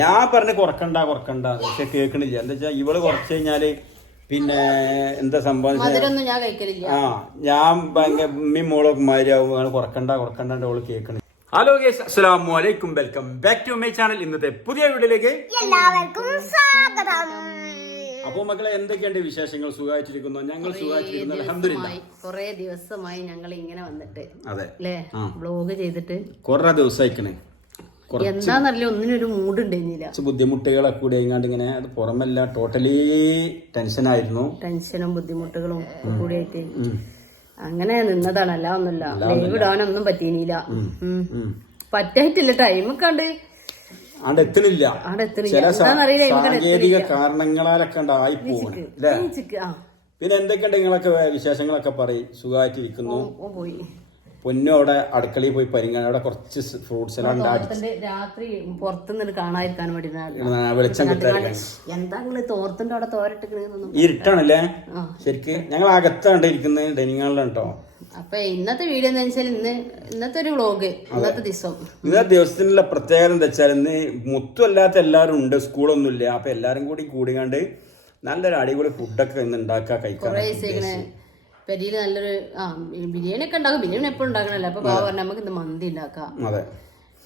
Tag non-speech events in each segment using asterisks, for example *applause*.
ഞാൻ പറഞ്ഞ കുറക്കണ്ട കുറക്കണ്ട. പക്ഷെ കേൾക്കണില്ല. എന്താ വെച്ചാ ഇവൾ കുറച്ച് കഴിഞ്ഞാൽ പിന്നെ എന്താ സംഭവം ആ ഞാൻ ഭയങ്കര ഉമ്മയും മോളൊക്കെ മാരിയാവും കുറക്കണ്ട കുറക്കണ്ട ഓൾ കേൾക്കണേ. ഹലോ ഗേസ് അസ്സലാമു അലൈക്കും. Welcome back to my channel. ഇന്നത്തെ പുതിയ വീഡിയോയിലേക്ക് എല്ലാവർക്കും സ്വാഗതം. അപ്പോൾ മക്കളെ എന്തൊക്കെയുണ്ട് വിശേഷങ്ങൾ? സുഖമായിട്ടിരിക്കുന്നു? ഞങ്ങൾ സുഖമായിട്ടിരിക്കുന്നു. അലഹമില്ല കൊറേ ദിവസമായി ഞങ്ങൾ ഇങ്ങനെ വന്നിട്ട്. അതെ. ബ്ലോഗ് ചെയ്തിട്ട്. കുറെ ദിവസമായിക്കണേ എന്താന്നറിയില്ല മൂഡ് ഉണ്ടായിരുന്നില്ല ബുദ്ധിമുട്ടുകളൊക്കെ കൂടി എങ്ങാണ്ട് ഇങ്ങനെ അത് പുറമല്ല ടോട്ടലി ടെൻഷനായിരുന്നു. ടെൻഷനും ബുദ്ധിമുട്ടുകളും കൂടി കൂടിയായിട്ട് അങ്ങനെ നിന്നതാണ്. അല്ല ഒന്നുമില്ല. ലൈവ് ഇടാനൊന്നും പറ്റീനില്ല. ഉം. പറ്റായിട്ടില്ല. ടൈമൊക്കെ എത്തണില്ല അവിടെ എത്തണില്ല. ചില സാങ്കേതിക കാരണങ്ങളാലൊക്കെ ഉണ്ടായി പോകണം അല്ലേ? പിന്നെ എന്തൊക്കെയുണ്ട് നിങ്ങളൊക്കെ വിശേഷങ്ങളൊക്കെ പറയും? സുഖമായിട്ടിരിക്കുന്നു പൊന്നു അവിടെ അടുക്കളയിൽ പോയി പരിങ്ങാൻ അവിടെ കുറച്ച് ഫ്രൂട്ട്സ് എല്ലാം രാത്രി പുറത്തുനിന്ന് കാണാതിരിക്കാൻ വേണ്ടി വെളിച്ചം എന്താ തോർത്തിന്റെ അവിടെ തോരട്ടിക്കണെന്നൊന്നും ഇരുട്ടാണല്ലേ. ശരിക്ക് ഞങ്ങൾ അകത്താണ് ഇരിക്കുന്നത് ഡൈനിങ് ഹാളിലാണ് കേട്ടോ അപ്പൊ ഇന്നത്തെ വീഡിയോ എന്ന് വെച്ചാൽ ഇന്ന് ഇന്നത്തെ ഒരു വ്ളോഗ് ഇന്നത്തെ ദിവസം. ഇന്നത്തെ ദിവസത്തിനുള്ള പ്രത്യേകത എന്താ വെച്ചാൽ ഇന്ന് മുത്തും അല്ലാത്ത എല്ലാവരും ഉണ്ട് സ്കൂളൊന്നും ഇല്ല അപ്പൊ എല്ലാരും കൂടി കൂടിയാണ്ട് നല്ലൊരു അടിപൊളി ഫുഡൊക്കെ ഇന്ന് ഉണ്ടാക്കാൻ കഴിക്കാൻ പെരിയിൽ നല്ലൊരു ആ ബിരിയാണി ഒക്കെ ഉണ്ടാക്കും. ബിരിയാണി എപ്പോഴും ഉണ്ടാക്കണല്ലോ? അപ്പൊ ബാബ പറഞ്ഞു നമുക്ക് ഇന്ന് മന്തി ഉണ്ടാക്കാം. അതെ.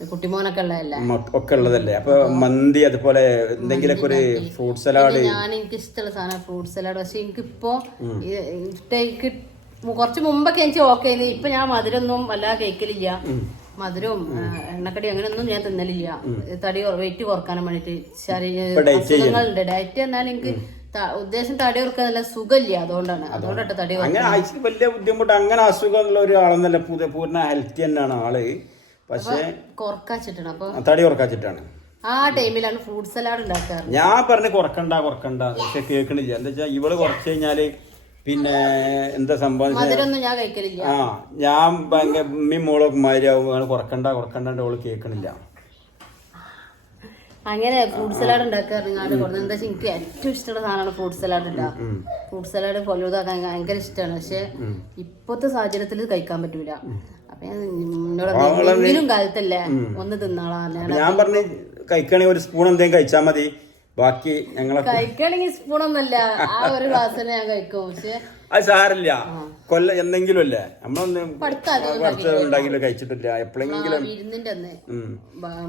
കുട്ടിമോനൊക്കെ ഉള്ളതല്ലേ? ഒക്കെ ഉള്ളതല്ലേ? അപ്പൊ മന്തി അതുപോലെ എന്തെങ്കിലുമൊക്കെ ഒരു ഫ്രൂട്ട് സലാഡ് ഞാൻ എനിക്ക് ഇഷ്ടമുള്ള സാധനം ഫ്രൂട്ട് സലാഡ് പക്ഷെ എനിക്കിപ്പോ കുറച്ച് മുമ്പൊക്കെ എനിക്ക് ഓക്കെ ഇപ്പൊ ഞാൻ മധുരമൊന്നും വല്ലാതെ കേൾക്കലില്ല മധുരവും എണ്ണക്കടി അങ്ങനെയൊന്നും ഞാൻ തിന്നലില്ല. തടി വെയിറ്റ് കുറക്കാനും വേണ്ടിട്ട് ശരീരങ്ങളുണ്ട് ഡയറ്റ് എന്നാൽ എനിക്ക് ഉദ്ദേശം തടി കുറക്കാനല്ല സുഖമില്ല. അതുകൊണ്ടാണ്. അതുകൊണ്ടാണ്. തടി അങ്ങനെ ആഴ്ചക്ക് വലിയ ബുദ്ധിമുട്ട് അങ്ങനെ അസുഖമുള്ള ഒരു ആളെന്നല്ല പുതിയ പൂർണ ഹെൽത്തി തന്നെയാണ് ആൾ. പക്ഷേ കുറക്കാച്ചിട്ടാണ് അപ്പൊ തടി കുറക്കാച്ചിട്ടാണ് ആ ടൈമിലാണ് ഫ്രൂട്ട് സലാഡ് ഉണ്ടാക്കാറ്. ഞാൻ പറഞ്ഞ് കുറക്കണ്ട കുറക്കണ്ട. പക്ഷെ കേൾക്കണില്ല. എന്താ വെച്ചാൽ ഇവൾ കുറച്ച് കഴിഞ്ഞാൽ പിന്നെ എന്താ സംഭവം ആ ഞാൻ ഭയങ്കര ഉമ്മി മോളൊക്കെ മാരിയാവും അങ്ങനെ കുറക്കണ്ട കുറക്കണ്ട ഓൾ കേൾക്കണില്ല അങ്ങനെ ഫ്രൂട്ട് സലാഡ് ഉണ്ടാക്കാറുണ്ട് എന്താ വെച്ചാൽ എനിക്ക് ഏറ്റവും ഇഷ്ടമുള്ള സാധനമാണ് ഫ്രൂട്ട് സലാഡ് ഉണ്ടാ ഫ്രൂട്ട് സലാഡ് ഫലൂതാക്കാൻ ഭയങ്കര ഇഷ്ടമാണ്. പക്ഷെ ഇപ്പോഴത്തെ സാഹചര്യത്തിൽ കഴിക്കാൻ പറ്റൂല. അപ്പൊ ഞാൻ കാലത്തല്ലേ? ഒന്ന് തിന്നാളാ. ഞാൻ പറഞ്ഞു കഴിക്കണേ ഒരു സ്പൂൺ എന്തെങ്കിലും കഴിച്ചാൽ മതി. ബാക്കി ഞങ്ങളെ കഴിക്കണെങ്കിൽ സ്പൂണൊന്നല്ല ആ ഒരു ഗ്ലാസ് ഞാൻ കഴിക്കും. പക്ഷെ അത് സാരില്ല കൊല്ല എന്തെങ്കിലും അല്ലേ? നമ്മളൊന്ന് ഉണ്ടാക്കിയില്ല കഴിച്ചിട്ടില്ല. എപ്പോഴെങ്കിലും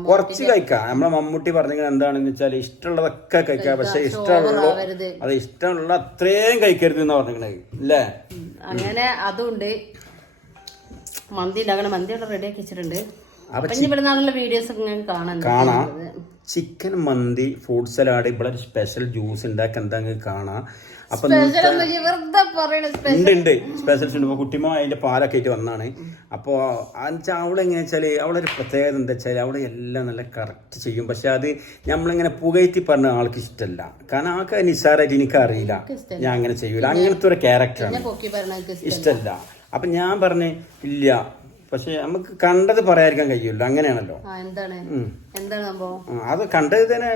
കുറച്ച് കഴിക്കാം. നമ്മളെ മമ്മൂട്ടി പറഞ്ഞത് എന്താണെന്ന് വെച്ചാൽ ഇഷ്ടമുള്ളതൊക്കെ കഴിക്കാം. പക്ഷെ ഇഷ്ടമുള്ള അത് ഇഷ്ടമുള്ള അത്രയും കഴിക്കരുത് എന്ന് പറഞ്ഞിരിക്കണേ അല്ലേ. അങ്ങനെ അതുണ്ട്. മന്തി ഉണ്ടാക്കണം. മന്തി അവിടെ റെഡി ആക്കി വെച്ചിട്ടുണ്ട്. അപ്പൊ ഇനി ഇവിടെ വീഡിയോസ് കാണാൻ കാണാം. ചിക്കൻ മന്തി ഫ്രൂട്ട് സലാഡ് ഇവിടെ ഒരു സ്പെഷ്യൽ ജ്യൂസ് ഉണ്ടാക്കി എന്താ കാണാം? അപ്പൊ ഉണ്ട് ഉണ്ട്. സ്പെഷ്യൽസ് ഉണ്ട്. കുട്ടിമോ അതിന്റെ പാലൊക്കെ ആയിട്ട് വന്നാണ്. അപ്പോൾ അവളെ എങ്ങനെ വെച്ചാൽ അവളെ ഒരു പ്രത്യേകത എന്താ വെച്ചാൽ അവളെ എല്ലാം നല്ല കറക്റ്റ് ചെയ്യും. പക്ഷെ അത് നമ്മളിങ്ങനെ പുകയത്തി പറഞ്ഞ ആൾക്ക് ഇഷ്ടമല്ല കാരണം ആൾക്ക് നിസ്സാരമായിട്ട് എനിക്ക് അറിയില്ല ഞാൻ അങ്ങനെ ചെയ്യൂല. അങ്ങനത്തെ ഒരു ക്യാരക്ടറാണ് ഇഷ്ടമല്ല അപ്പൊ ഞാൻ പറഞ്ഞ് ഇല്ല. പക്ഷെ നമുക്ക് കണ്ടത് പറയാതിരിക്കാൻ കഴിയുമല്ലോ അങ്ങനെയാണല്ലോ. ആ എന്താണ്? എന്താണ് സംഭവം? അത് കണ്ടത് തന്നെ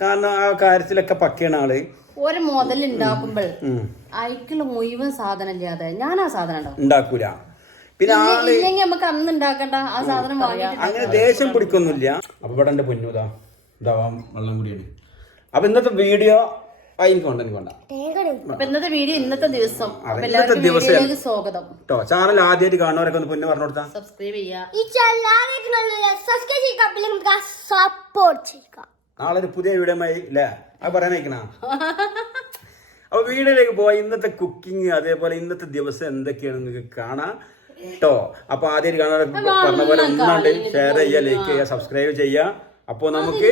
കാരണം ആ കാര്യത്തിലൊക്കെ പക്കയാണ് ആൾ. ഒരു മുതൽ ഉണ്ടാക്കുമ്പോൾ അയക്കുള്ള മുഴുവൻ സാധനം ഇല്ലാതെ ഞാൻ ആ സാധനം ഉണ്ടാക്കൂല. പിന്നെ ആൾ ഇല്ലെങ്കിൽ നമുക്ക് അന്ന് ഉണ്ടാക്കണ്ട. ആ സാധനം അങ്ങനെ ദേഷ്യം പിടിക്കൊന്നുമില്ല. അപ്പൊ ഇവിടെ എന്റെ പൊന്നുതാ ഇതാവാം വെള്ളം കൂടിയാണ് അപ്പൊ ഇന്നത്തെ വീഡിയോ അതിന് കൊണ്ടാ എനിക്ക് അപ്പൊ ഇന്നത്തെ വീഡിയോ ഇന്നത്തെ ദിവസം. ഇന്നത്തെ സ്വാഗതം. കേട്ടോ ചാനൽ ആദ്യമായിട്ട് കാണുന്നവരൊക്കെ ഒന്ന് പൊന്നു പറഞ്ഞു കൊടുത്താ. സബ്സ്ക്രൈബ് ചെയ്യാ. ഈ ചാനൽ സബ്സ്ക്രൈബ് ചെയ്യുക പിന്നെ നമുക്ക് സപ്പോർട്ട് ചെയ്യുക നാളെ ഒരു പുതിയ വീഡിയോ അല്ലേ അത് പറയാനായിക്കണ *laughs* അപ്പൊ വീഡിയോയിലേക്ക് പോവാ ഇന്നത്തെ കുക്കിംഗ് അതേപോലെ ഇന്നത്തെ ദിവസം എന്തൊക്കെയാണ് നിങ്ങൾക്ക് കാണാം കേട്ടോ അപ്പൊ ആദ്യം കാണാൻ പറഞ്ഞ പോലെ ഒന്നാണ്ട് ഷെയർ ചെയ്യുക ലൈക്ക് ചെയ്യുക സബ്സ്ക്രൈബ് ചെയ്യുക അപ്പൊ നമുക്ക്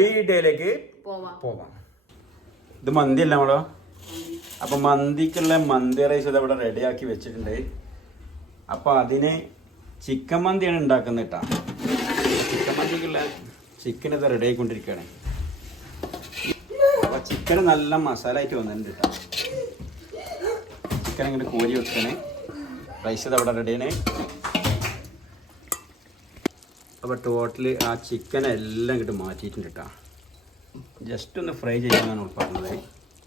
വീഡിയോയിലേക്ക് പോവാം. ഇത് മന്തി അല്ല നമ്മളോ? അപ്പൊ മന്തിക്കുള്ള മന്തി റൈസ് ഇത് ഇവിടെ റെഡിയാക്കി വെച്ചിട്ടുണ്ട്. അപ്പം അതിന് ചിക്കൻ മന്തിയാണ് ഉണ്ടാക്കുന്നത് കേട്ടാ. ചിക്കൻ മന്തിക്കുള്ള ചിക്കൻ ഇത് റെഡി ആയിക്കൊണ്ടിരിക്കുകയാണ്. അപ്പം ചിക്കൻ നല്ല മസാല ആയിട്ട് വന്നിട്ടുണ്ട് കേട്ടോ. ചിക്കൻ ഇങ്ങോട്ട് കോരി വെക്കണേ. റൈസ് ഇത് അവിടെ റെഡിയാണ് അപ്പോൾ ടോട്ടൽ ആ ചിക്കൻ എല്ലാം ഇങ്ങോട്ട് മാറ്റിയിട്ടുണ്ട് കേട്ടോ. ജസ്റ്റ് ഒന്ന് ഫ്രൈ ഉൾ പറഞ്ഞത്.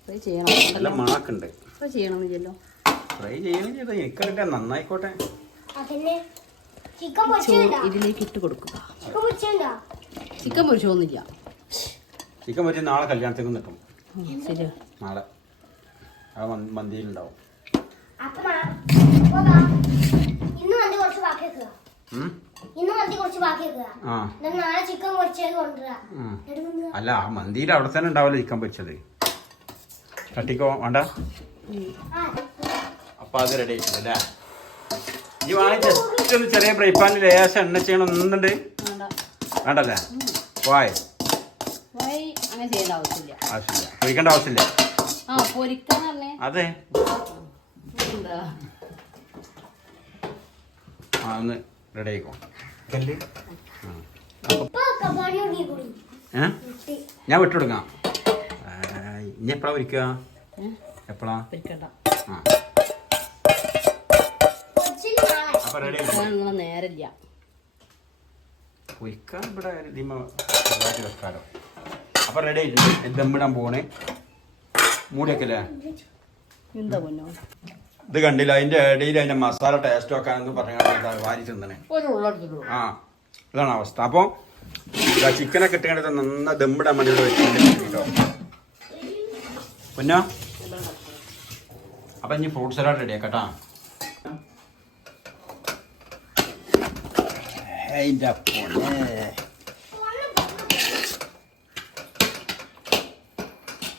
ഫ്രൈ ചെയ്യണം. നല്ല മണക്കുണ്ട് ഫ്രൈ ചെയ്യണമെന്നില്ലല്ലോ ഫ്രൈ ചെയ്യണം ചെയ്താൽ എനിക്കറിയില്ല. നന്നായിക്കോട്ടെ. അതിന് ചിക്കൻ പൊരിച്ചുണ്ടോ ഇതിലേക്ക് ഇട്ട് കൊടുക്കുക. ചിക്കൻ പൊരിച്ചൊന്നുമില്ല ചിക്കൻ പറ്റി നാളെ കല്യാണത്തിന് നിൽക്കും. ശരിയാ. നാളെ. ആ മന്തി- മന്തിയിലുണ്ടാവും. അല്ല ആ മന്തിയിൽ അവിടെ തന്നെ ഉണ്ടാവില്ല ചിക്കൻ പൊരിച്ചത്? തട്ടിക്കോ വേണ്ട? അപ്പം അത് റെഡി ആയിട്ടില്ലേ ഈ വാങ്ങി ജസ്റ്റ് ഒന്ന് ചെറിയ ഫ്രൈ പാനിൽ ലേശം എണ്ണ ചെയ്യണം ഒന്നുണ്ട് വേണ്ടല്ലേ? പോയി വൈ അങ്ങനെ ചെയ്യേണ്ട ആവശ്യമില്ല. പൊരിക്കേണ്ട ആവശ്യമില്ല. അതെ. ആ ഒന്ന് റെഡി ആയിക്കോ. ഞാൻ വിട്ടുകൊടുക്കാം ഇനി എപ്പോഴാ പൊരിക്കുക എപ്പോഴാ ആ. അപ്പൊ റെഡി ഇവിടെ ഇതിമ വെക്കാലോ. അപ്പൊ റെഡി ആയിട്ടുണ്ട്. ദമ്മിടാൻ പോണേ മൂടിയൊക്കെ അല്ലേ എന്താ പൊന്നോ? ഇത് കണ്ടില്ല? അതിന്റെ ഇടയിൽ അതിന്റെ മസാല ടേസ്റ്റ് വെക്കാനെന്ന് പറഞ്ഞാൽ വാരി തിന്നണേ. ആ. ഇതാണ് അവസ്ഥ. അപ്പോൾ ചിക്കനൊക്കെ ഇട്ടുകൊണ്ട് നന്ന ദമ്മിടാൻ വേണ്ടി ഇവിടെ വെച്ചിട്ടുണ്ട്. കേട്ടോ പിന്നെ? അപ്പൊ ഇനി ഫ്രൂട്ട് സലാഡ് റെഡി ആക്കട്ടാ. ഉണ്ടാകില്ല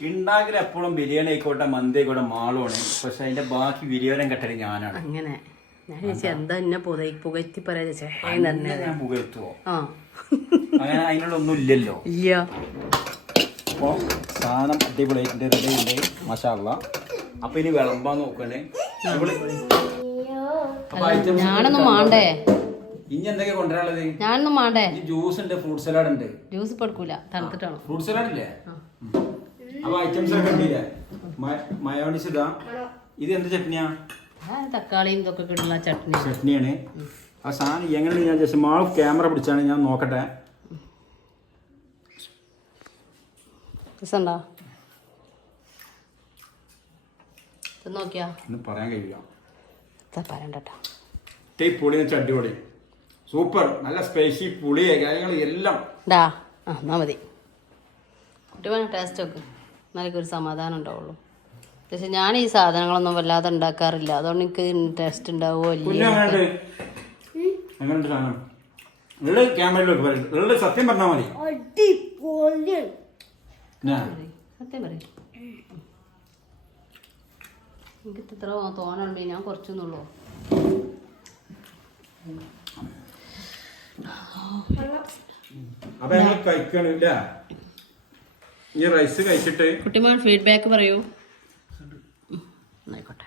ഉണ്ടാക്കൽ എപ്പോഴും ബിരിയാണി ആയിക്കോട്ടെ മന്തി ആയിക്കോട്ടെ മാളുമാണ് പക്ഷെ അതിന്റെ ബാക്കി ബിരിയാണി കെട്ടൽ ഞാനാണ്. അങ്ങനെ. ഞാൻ ചോദിച്ചു എന്താ എന്നെ പുക പുകറ്റി പറയാ. ചേച്ചേ ഞാൻ പുകഴ്ത്തുവോ? ആ. അങ്ങനെ അതിനുള്ള ഒന്നും ഇല്ലല്ലോ. ഇല്ല. അപ്പോൾ സാധനം അടിപൊളിയായിട്ടുണ്ട് റെഡിയുണ്ട് മസാല അപ്പൊ ഇനി വിളമ്പാൻ നോക്കണേ. ഞാനൊന്നും മാണ്ടേ. ഇനി എന്തൊക്കെ കൊണ്ടുവരാനുള്ളത്? ഞാനൊന്നും മാണ്ടേ. ജ്യൂസ് ഉണ്ട് ഫ്രൂട്ട് സലാഡ് ഉണ്ട്. ജ്യൂസ് എടുക്കൂല. തണുത്തിട്ടാണോ? ഫ്രൂട്ട് സലാഡ് ഇല്ലേ? അപ്പൊ ഐറ്റംസ് ഒക്കെ ഉണ്ടില്ലേ മയോണിസ് ഇതാ ഇത് എന്ത് ചട്നിയാ? തക്കാളിയും ഇതൊക്കെ കിട്ടുന്ന ചട്നി ചട്നിയാണ്. ആ സാധനം എങ്ങനെയാണ് ഞാൻ ജസ്റ്റ് മാൾ ക്യാമറ പിടിച്ചാണ് ഞാൻ നോക്കട്ടെ. രസമുണ്ടോ? ഇത് നോക്കിയാ? എന്ന് പറയാൻ കഴിയില്ല. ഇതാ പറയണ്ടട്ടോ. ടേ പൊളി എന്ന് വെച്ചാൽ അടിപൊളി. സൂപ്പർ. നല്ല സ്പൈസി പുളി കാര്യങ്ങൾ എല്ലാം. ഡാ ആ എന്നാ മതി. കുട്ടി വേണം ടേസ്റ്റ് ഒക്കെ എന്നാലൊക്കെ ഒരു സമാധാനം ഉണ്ടാവുള്ളൂ. പക്ഷെ ഞാൻ ഈ സാധനങ്ങളൊന്നും വല്ലാതെ ഉണ്ടാക്കാറില്ല. അതുകൊണ്ട് എനിക്ക് ടേസ്റ്റ് ഉണ്ടാവുമോ ഇല്ല സത്യം പറഞ്ഞാൽ മതി. സത്യം പറയും. എനിക്ക് ഇത്ര തോന്നുന്നുണ്ട് ഞാൻ കുറച്ചൊന്നുള്ളൂ. അപ്പൊ ഞങ്ങൾ കഴിക്കണില്ല. ഈ റൈസ് കഴിച്ചിട്ട് കുട്ടിമോൻ ഫീഡ്ബാക്ക് പറയൂ. ഉം, ആയിക്കോട്ടെ.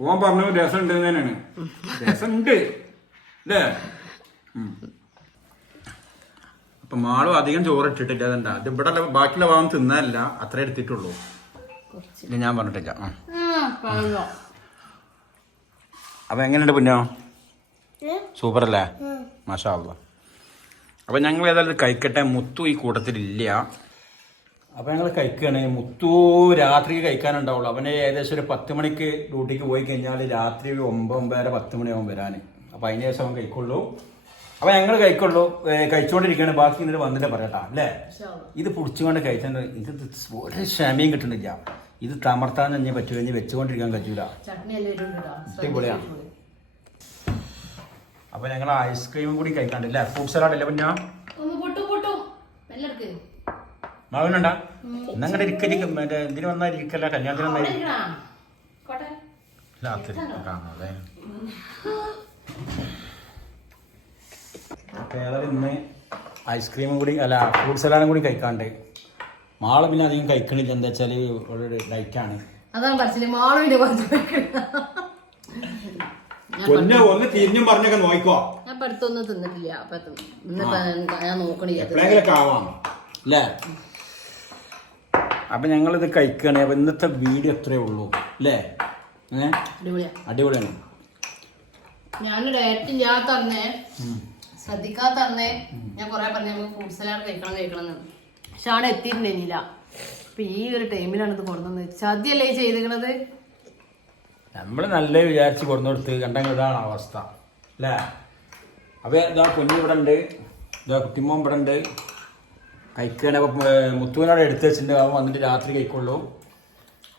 ഓൻ പറഞ്ഞു രസം ഉണ്ട് തന്നെയാണ്. രസം ഉണ്ട് അല്ലേ ഉം. അപ്പൊ മാളും അധികം ചോറ് ഇട്ടിട്ടില്ല അതെന്താ? ഇത് ഇവിടെ ബാക്കിയുള്ള ഭാഗം തിന്നാനല്ല അത്ര എടുത്തിട്ടുള്ളൂ. ഇല്ല ഞാൻ പറഞ്ഞിട്ടില്ല. അപ്പൊ എങ്ങനെയുണ്ട് പുന്നോ? സൂപ്പർ അല്ലേ മാഷാ അപ്പൊ ഞങ്ങൾ ഏതായാലും കഴിക്കട്ടെ. മുത്തു ഈ കൂട്ടത്തിലില്ല. അപ്പൊ ഞങ്ങൾ കഴിക്കുകയാണ് മുത്തു രാത്രി കഴിക്കാനുണ്ടാവുള്ളൂ. അവന് ഏകദേശം ഒരു പത്ത് മണിക്ക് ഡ്യൂട്ടിക്ക് പോയി കഴിഞ്ഞാൽ രാത്രി ഒമ്പത് ഒമ്പതര പത്ത് മണിയാവും വരാൻ അപ്പൊ അതിന് ശേഷം അവൻ കഴിക്കുള്ളൂ. അപ്പൊ ഞങ്ങൾ കഴിക്കുള്ളൂ. കഴിച്ചുകൊണ്ടിരിക്കുകയാണ് ബാക്കി ഇന്നലെ വന്നിട്ട് പറയട്ടാ. അല്ലേ? ഇത് പൊടിച്ചുകൊണ്ട് കഴിച്ചാൽ ഇത് ഒരു ക്ഷമയും കിട്ടുന്നില്ല. ഇത് തമർത്താൻ തന്നെ പറ്റൂ കഴിഞ്ഞ് വെച്ചുകൊണ്ടിരിക്കാൻ പറ്റൂല അടിപൊളിയാണ്. അപ്പൊ ഞങ്ങൾ ഐസ്ക്രീമും കൂടി കഴിക്കാണ്ട് അല്ലേ? ഫ്രൂട്ട് സലാഡ് അല്ലേ പിന്നെ? ഒന്ന് പൊട്ടു പൊട്ടു. എല്ലാവർക്കും മാവനുണ്ട? എന്നങ്ങടെ ഇരിക്കരിക്കും മറ്റേ ഇതിന് വന്നാൽ ഇരിക്കല്ല? കല്യാണത്തിന് വന്നാ ഇരി- കോട്ടെ. രാത്രി ഏതായാലും ഇന്ന് ഐസ്ക്രീമും കൂടി അല്ല ഫ്രൂട്ട് സലാഡും കൂടി കഴിക്കാണ്ട്. മാള പിന്നെ അധികം കഴിക്കണില്ല. എന്താ വെച്ചാൽ ഒരു ഡയറ്റാണ്. അതാണ് പറച്ചിൽ. മാളുവിന്റെ കുറച്ച് ഒന്ന് ഒന്ന് തിരിഞ്ഞും പറഞ്ഞൊക്കെ നോക്കോ ഞാൻ തിന്നിട്ടില്ല. അപ്പൊ ഇന്നിപ്പോ ഞാൻ നോക്കണില്ല. എപ്പോഴെങ്കിലൊക്കെ ആവാം. അല്ലേ അപ്പൊ ഞങ്ങളിത് കഴിക്കുകയാണ് അപ്പൊ ഇന്നത്തെ വീഡിയോ അത്രേ ഉള്ളൂ. അല്ലേ അടിപൊളിയാ. അടിപൊളിയാണ്. ഞാൻ ഡയറ്റ് ഞാൻ തന്നെ ശ്രദ്ധിക്കാത്ത തന്നെ ഞാൻ കൊറേ പറഞ്ഞു നമുക്ക് ഫ്രൂട്ട് സലാഡ് കഴിക്കണം കഴിക്കണം എന്ന് പക്ഷെ അവിടെ എത്തിയിട്ടുണ്ടെങ്കില അപ്പൊ ഈ ഒരു ടൈമിലാണ് ഇത് കൊണ്ടുവന്നത്. ചതിയല്ലേ ഈ ചെയ്തിരിക്കണത്? നമ്മൾ നല്ല വിചാരിച്ച് കൊണ്ടു കൊടുത്ത് ഇതാണ് അവസ്ഥ. അല്ലേ? അപ്പോൾ ഇതാ കുഞ്ഞു ഇവിടെ ഉണ്ട്. ഇതാ കുട്ടിമോൻ ഇവിടെ ഉണ്ട്. കഴിക്കണ. മുത്തുവിനോട് എടുത്ത് വെച്ചിട്ടുണ്ട്. അവൻ വന്നിട്ട് രാത്രി കഴിക്കുള്ളൂ.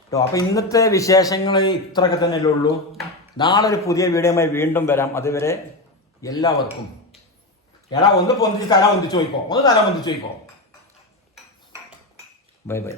കേട്ടോ അപ്പോൾ ഇന്നത്തെ വിശേഷങ്ങൾ ഇത്രയൊക്കെ തന്നെ ഉള്ളൂ. നാളെ ഒരു പുതിയ വീഡിയോയുമായി വീണ്ടും വരാം. അതുവരെ എല്ലാവർക്കും എടാ ഒന്ന് പൊന്തിച്ച് തല പൊന്തിച്ച് ചോദിക്കോ. ഒന്ന് തല പൊന്തിച്ച് ചോദിക്കോ. Bye bye.